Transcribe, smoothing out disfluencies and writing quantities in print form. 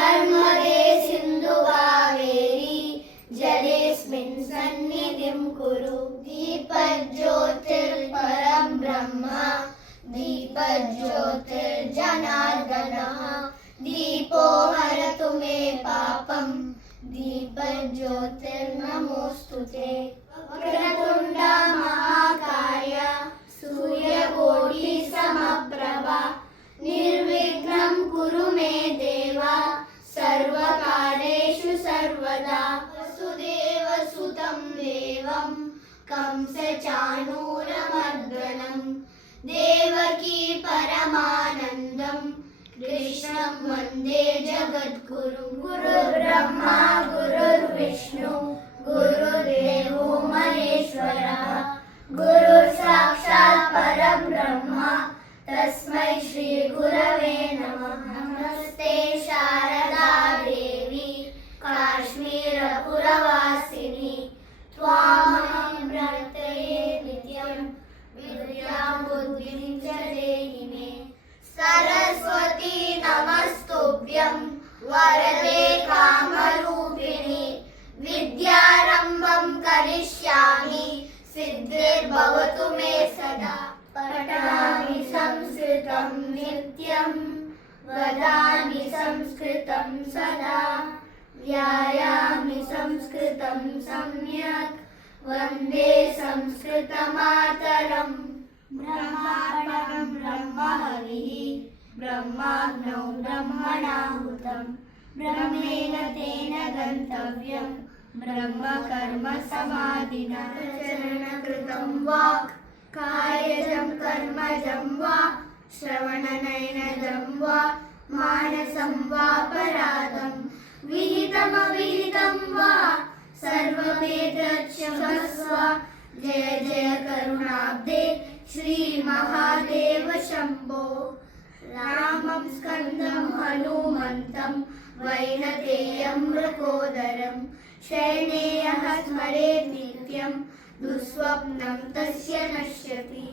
नर्मदे सिन्धु कावेरी जलेऽस्मिन् सन्निधिं कुरु। दीपज्योतिर्परं ब्रह्म दीपज्योतिर्जनार्दनः दीपो हरतु मे पापं दीपज्योतिर्नमोऽस्तुते। वक्रतुण्ड महाकाय सूर्यकोटिसमप्रभा निर्विघ्नं कुरु मे देव सर्वकार्येषु सर्वदा। वसुदेवसुतं देवं कंसचाणूरमर्दनं देवकी परमानन्दं कृष्णं वन्दे जगद्गुरुं। गुरुर्ब्रह्मा गुरुर्विष्णु गुरुर्देवो महेश्वरः गुरुर्साक्षात् परब्रह्म तस्मै श्री गुरवे नमः। नमस्ते शारदा देवी काश्मीरपुरवासिनी त्वामहं प्रार्थये नित्यं विद्यां बुद्धिं च देहि मे। सरस्वती नमस्तुभ्यं वरदे कामरूपिणि विद्यारम्भं करिष्यामि सिद्धिर्भवतु मे सदा। पठामि संस्कृतं नित्यं वदामि संस्कृतं सदा ध्यायामि संस्कृतं सम्यक् वन्दे संस्कृतमातरम्। ब्रह्मार्पणं ब्रह्महविः ब्रह्माग्नौ ब्रह्मणाहुतं ब्रह्मेण तेन गन्तव्यं ब्रह्मकर्म समाधिना। चरणकृतं वाक् कायजं कर्मजं वा श्रवणनयनजं वा मानसं वापराधं विहितमविहितं वा सर्वमेतत्क्षमस्व। जय जय करुणाब्धे श्रीमहादेव शम्भो। रामं स्कन्दं हनुमन्तं वैनतेयं मृकोदरं शयनेयः स्मरेत् नित्यं दुःस्वप्नं तस्य नश्यति।